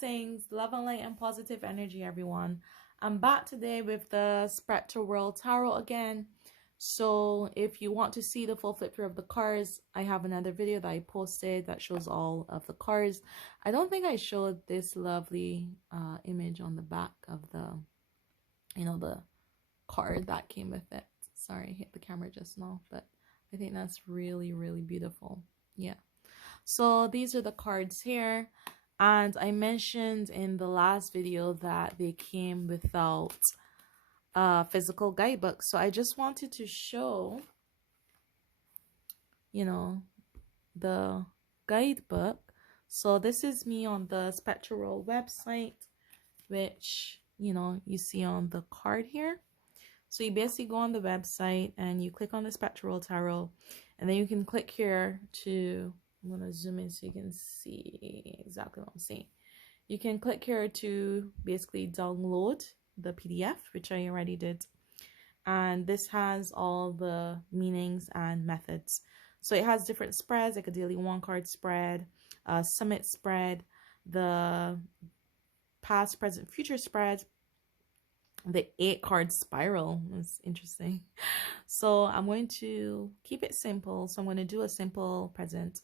Blessings, love and light and positive energy, everyone. I'm back today with the Spectrowhirl Tarot again. So if you want to see the full flip through of the cards, I have another video that I posted that shows all of the cards. I don't think I showed this lovely image on the back of the, the card that came with it. Sorry, I hit the camera just now, but I think that's really, really beautiful. Yeah. So these are the cards here. And I mentioned in the last video that they came without a physical guidebook. So I just wanted to show, the guidebook. So this is me on the Spectrowhirl website, which, you see on the card here. So you basically go on the website and you click on the Spectrowhirl Tarot. And then you can click here to... I'm going to zoom in so you can see exactly what I'm saying. You can click here to basically download the PDF, which I already did. And this has all the meanings and methods. So it has different spreads, like a daily one card spread, a summit spread, the past, present, future spread, the 8-card spiral. That's interesting. So I'm going to keep it simple. So I'm going to do a simple present,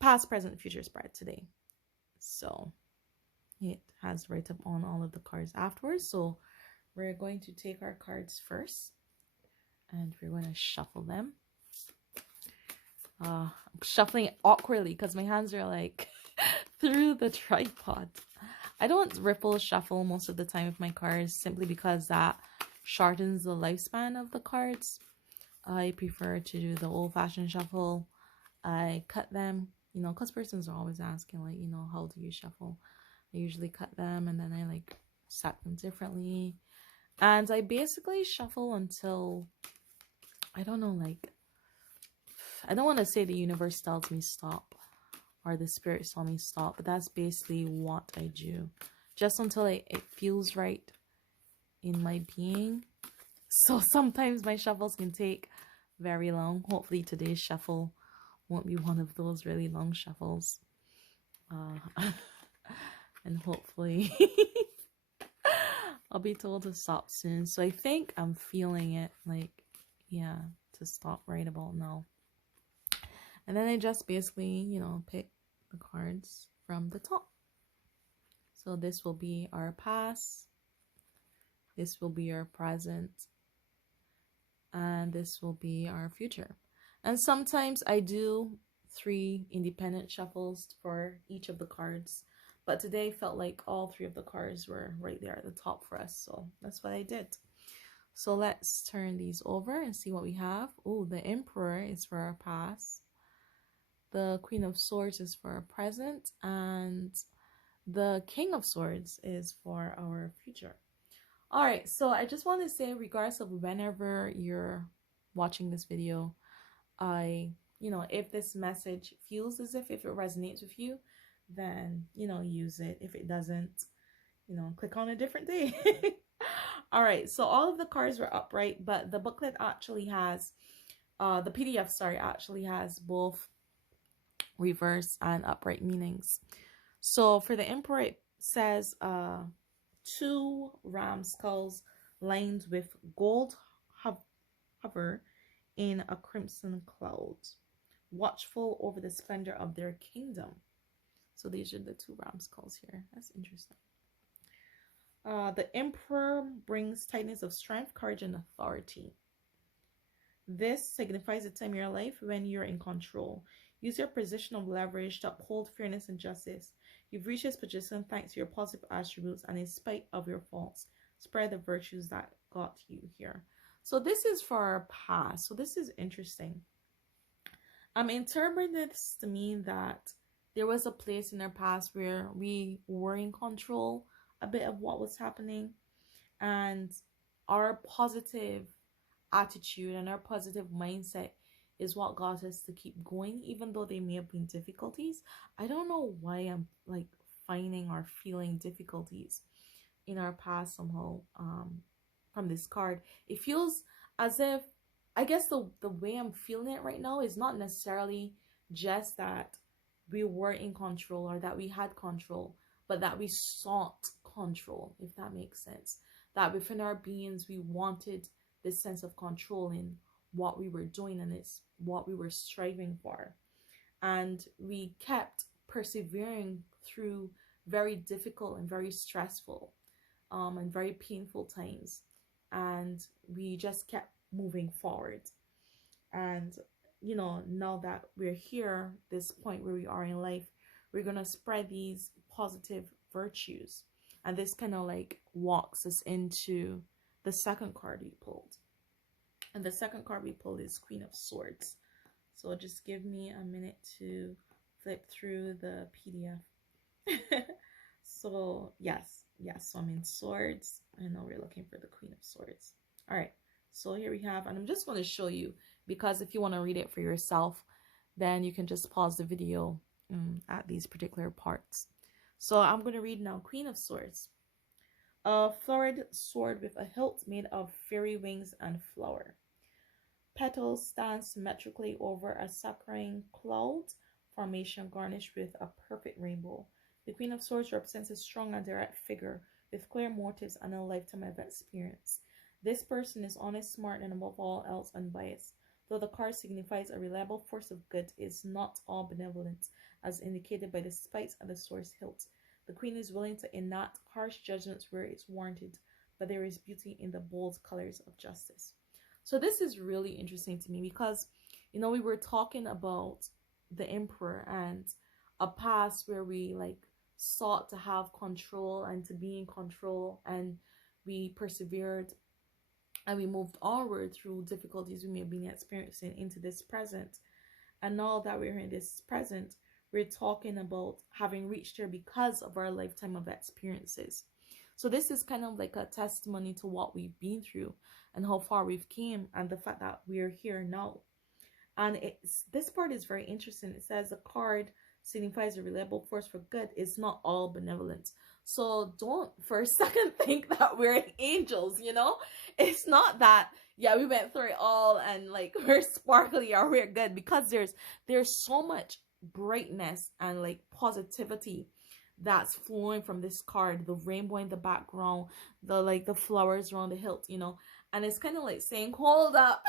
past, present, future spread today. So it has right up on all of the cards afterwards. So we're going to take our cards first and we're going to shuffle them. I'm shuffling it awkwardly because my hands are like through the tripod. I don't ripple shuffle most of the time with my cards simply because that shortens the lifespan of the cards. I prefer to do the old-fashioned shuffle. I cut them. Because persons are always asking, like, how do you shuffle? I usually cut them and then I, like, stack them differently. And I basically shuffle until, I don't know, like, I don't want to say the universe tells me stop or the spirits tell me stop, but that's basically what I do. Just until it feels right in my being. So sometimes my shuffles can take very long. Hopefully today's shuffle won't be one of those really long shuffles. And hopefully I'll be told to stop soon. So I think I'm feeling it, like, yeah, to stop right about now. And then I just basically, pick the cards from the top. So this will be our past. This will be our present. And this will be our future. And sometimes I do 3 independent shuffles for each of the cards. But today felt like all 3 of the cards were right there at the top for us. So that's what I did. So let's turn these over and see what we have. Oh, the Emperor is for our past. The Queen of Swords is for our present. And the King of Swords is for our future. All right. So I just want to say, regardless of whenever you're watching this video, if this message feels as if it resonates with you, then, use it. If it doesn't, click on a different day. All right. So all of the cards were upright, but the booklet actually has, the PDF, sorry, actually has both reverse and upright meanings. So for the Emperor, it says, 2 ram skulls lined with gold hover in a crimson cloud, watchful over the splendor of their kingdom. So these are the 2 ram skulls here. That's interesting. The Emperor brings tightness of strength, courage, and authority. This signifies a time in your life when you're in control. Use your position of leverage to uphold fairness and justice. You've reached this position thanks to your positive attributes, and in spite of your faults, spread the virtues that got you here. So this is for our past. So this is interesting. I'm interpreting this to mean that there was a place in our past where we were in control a bit of what was happening, and our positive attitude and our positive mindset is what got us to keep going, even though there may have been difficulties. I don't know why I'm like finding or feeling difficulties in our past somehow. From this card, it feels as if, I guess the way I'm feeling it right now is not necessarily just that we were in control, or that we had control, but that we sought control, if that makes sense. That within our beings, we wanted this sense of control in what we were doing, and it's what we were striving for. And we kept persevering through very difficult and very stressful and very painful times. And we just kept moving forward. And, you know, now that we're here, this point where we are in life, we're going to spread these positive virtues. And this kind of like walks us into the second card we pulled. And the second card we pulled is Queen of Swords. So just give me a minute to flip through the PDF. So yes, so I'm in Swords. I know we're looking for the Queen of Swords. All right, so here we have, and I'm just going to show you, because if you want to read it for yourself, then you can just pause the video at these particular parts. So I'm going to read now. Queen of Swords. A flowered sword with a hilt made of fairy wings and flower. Petals stand symmetrically over a suckering cloud formation garnished with a perfect rainbow. The Queen of Swords represents a strong and direct figure with clear motives and a lifetime of experience. This person is honest, smart, and above all else unbiased. Though the card signifies a reliable force of good, it is not all benevolent, as indicated by the spikes at the sword's hilt. The Queen is willing to enact harsh judgments where it's warranted, but there is beauty in the bold colors of justice. So this is really interesting to me because, you know, we were talking about the Emperor and a past where we like sought to have control and to be in control, and we persevered and we moved onward through difficulties we may have been experiencing into this present. And now that we're in this present, we're talking about having reached here because of our lifetime of experiences. So this is kind of like a testimony to what we've been through and how far we've came, and the fact that we're here now. And this part is very interesting. It says the card signifies a reliable force for good. It's not all benevolent. So don't for a second think that we're angels, you know? It's not that, yeah, we went through it all and like we're sparkly or we're good, because there's so much brightness and like positivity that's flowing from this card. The rainbow in the background, the flowers around the hilt, you know, and it's kind of like saying, hold up.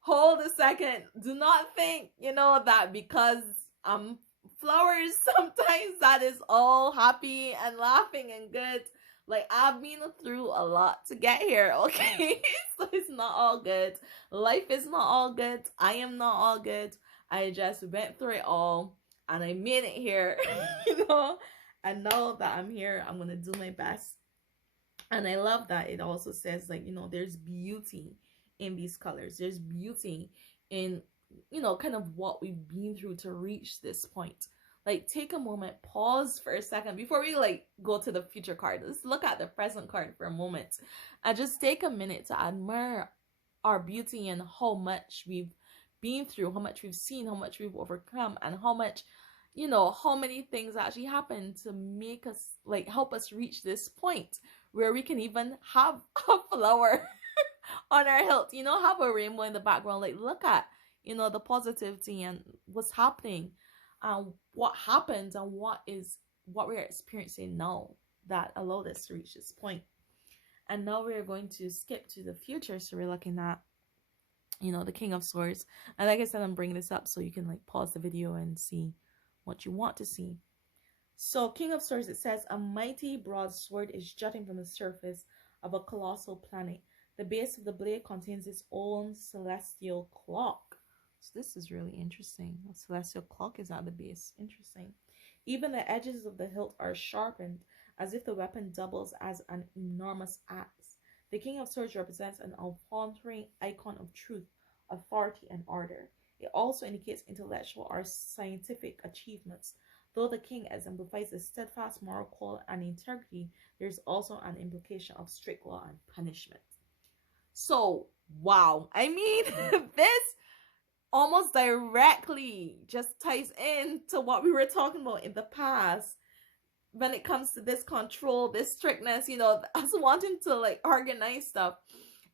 Hold a second. Do not think, you know, that because flowers, sometimes that is all happy and laughing and good. Like, I've been through a lot to get here, okay? So it's not all good. Life is not all good. I am not all good. I just went through it all and I made it here, you know? And now that I'm here, I'm going to do my best. And I love that it also says, like, you know, there's beauty in these colors. There's beauty in, you know, kind of what we've been through to reach this point. Like, take a moment, pause for a second before we like go to the future card. Let's look at the present card for a moment and just take a minute to admire our beauty and how much we've been through, how much we've seen, how much we've overcome, and how much, you know, how many things actually happened to make us, like, help us reach this point where we can even have a flower on our hilt, you know, have a rainbow in the background. Like, look at, you know, the positivity and what's happening, what happened, and what we're experiencing now that allowed us to reach this point. And now we're going to skip to the future. So we're looking at, you know, the King of Swords. And like I said, I'm bringing this up so you can like pause the video and see what you want to see. So King of Swords, it says, a mighty broad sword is jutting from the surface of a colossal planet. The base of the blade contains its own celestial clock. So this is really interesting. A celestial clock is at the base. Interesting. Even the edges of the hilt are sharpened, as if the weapon doubles as an enormous axe. The King of Swords represents an unfaltering icon of truth, authority, and order. It also indicates intellectual or scientific achievements. Though the king exemplifies a steadfast moral code and integrity, there's also an implication of strict law and punishment. So, wow. I mean, this almost directly just ties into what we were talking about in the past when it comes to this control, this strictness, you know, us wanting to like organize stuff.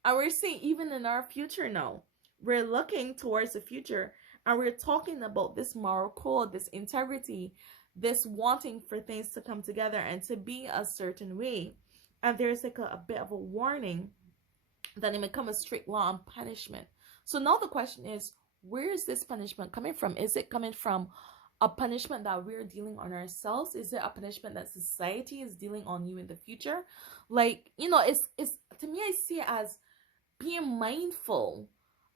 And we're seeing even in our future now, we're looking towards the future And we're talking about this moral code, this integrity, this wanting for things to come together and to be a certain way. And there's like a bit of a warning that it may come a strict law and punishment. So now the question is, where is this punishment coming from? Is it coming from a punishment that we're dealing on ourselves? Is it a punishment that society is dealing on you in the future? Like, it's to me, I see it as being mindful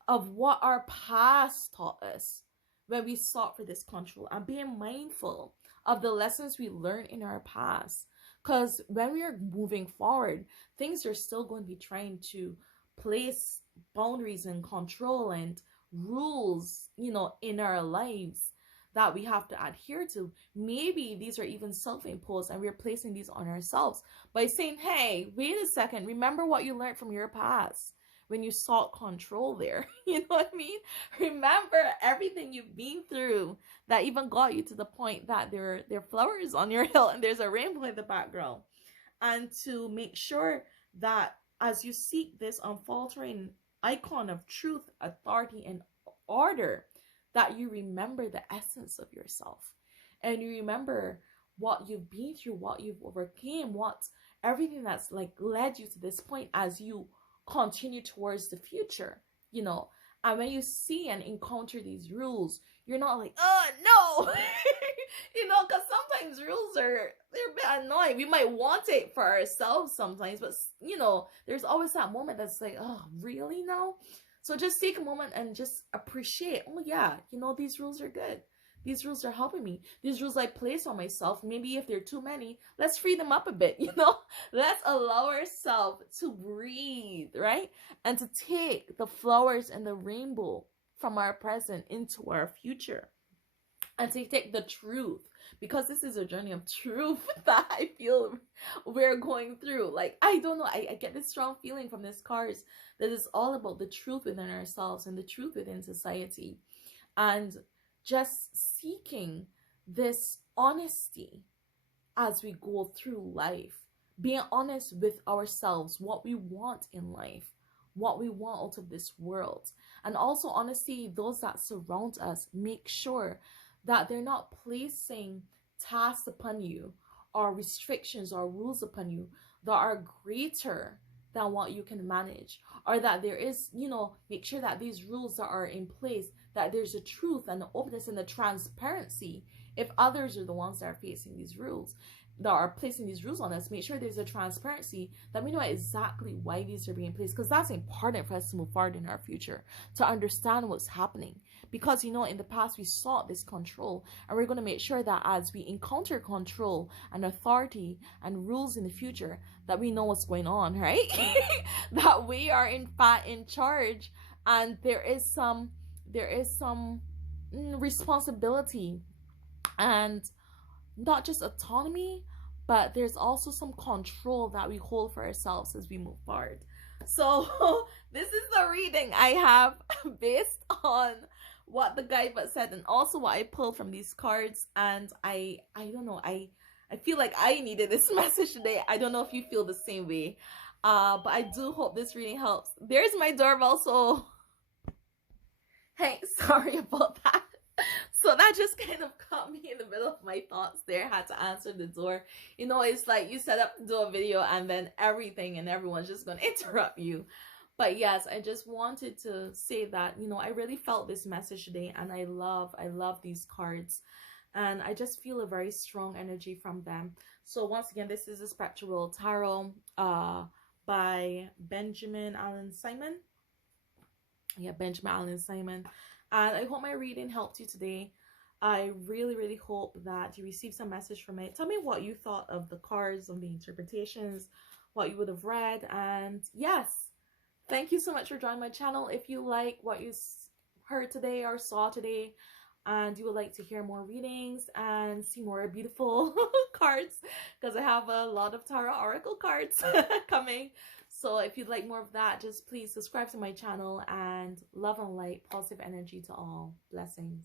of what our past taught us when we sought for this control, and being mindful of the lessons we learned in our past. Because when we are moving forward, things are still going to be trying to place boundaries and control and rules, in our lives that we have to adhere to. Maybe these are even self-imposed and we're placing these on ourselves by saying, hey, wait a second, remember what you learned from your past when you sought control there. You know what I mean? Remember everything you've been through that even got you to the point that there are flowers on your hill and there's a rainbow in the background. And to make sure that as you seek this unfaltering icon of truth, authority, and order, that you remember the essence of yourself. And you remember what you've been through, what you've overcame, what everything that's like led you to this point as you continue towards the future, And when you see and encounter these rules, you're not like, oh no, because sometimes rules they're a bit annoying. We might want it for ourselves sometimes, but there's always that moment that's like, oh, really now? So just take a moment and just appreciate, oh yeah, these rules are good. These rules are helping me. These rules I place on myself, maybe if they're too many, let's free them up a bit, Let's allow ourselves to breathe, right? And to take the flowers and the rainbow from our present into our future. And to take the truth, because this is a journey of truth that I feel we're going through. Like, I don't know, I get this strong feeling from this cards that is all about the truth within ourselves and the truth within society. And just seeking this honesty as we go through life, being honest with ourselves, what we want in life, what we want out of this world, and also honesty, those that surround us, make sure that they're not placing tasks upon you or restrictions or rules upon you that are greater than what you can manage, or that there is, make sure that these rules that are in place, that there's a truth and the openness and the transparency. If others are the ones that are facing these rules, that are placing these rules on us, make sure there's a transparency that we know exactly why these are being placed, because that's important for us to move forward in our future, to understand what's happening. Because in the past we sought this control, and we're going to make sure that as we encounter control and authority and rules in the future, that we know what's going on, right? That we are in fact in charge, and there is some responsibility, and not just autonomy, but there's also some control that we hold for ourselves as we move forward. So this is the reading I have based on what the guidebook said, and also what I pulled from these cards. And I don't know, I feel like I needed this message today. I don't know if you feel the same way, but I do hope this reading helps. There's my doorbell, so hey, sorry about that. So that just kind of caught me in the middle of my thoughts there. I had to answer the door. It's like you set up to do a video and then everything and everyone's just going to interrupt you. But yes, I just wanted to say that, I really felt this message today, and I love these cards. And I just feel a very strong energy from them. So once again, this is a Spectrowhirl Tarot by Benjamin Allen Simon. Yeah, Benjamin Allen Simon. And I hope my reading helped you today. I really, really hope that you received some message from it. Tell me what you thought of the cards, of the interpretations, what you would have read. And yes, thank you so much for joining my channel. If you like what you heard today or saw today, and you would like to hear more readings and see more beautiful cards, because I have a lot of tarot oracle cards coming. So if you'd like more of that, just please subscribe to my channel, and love and light, positive energy to all. Blessings.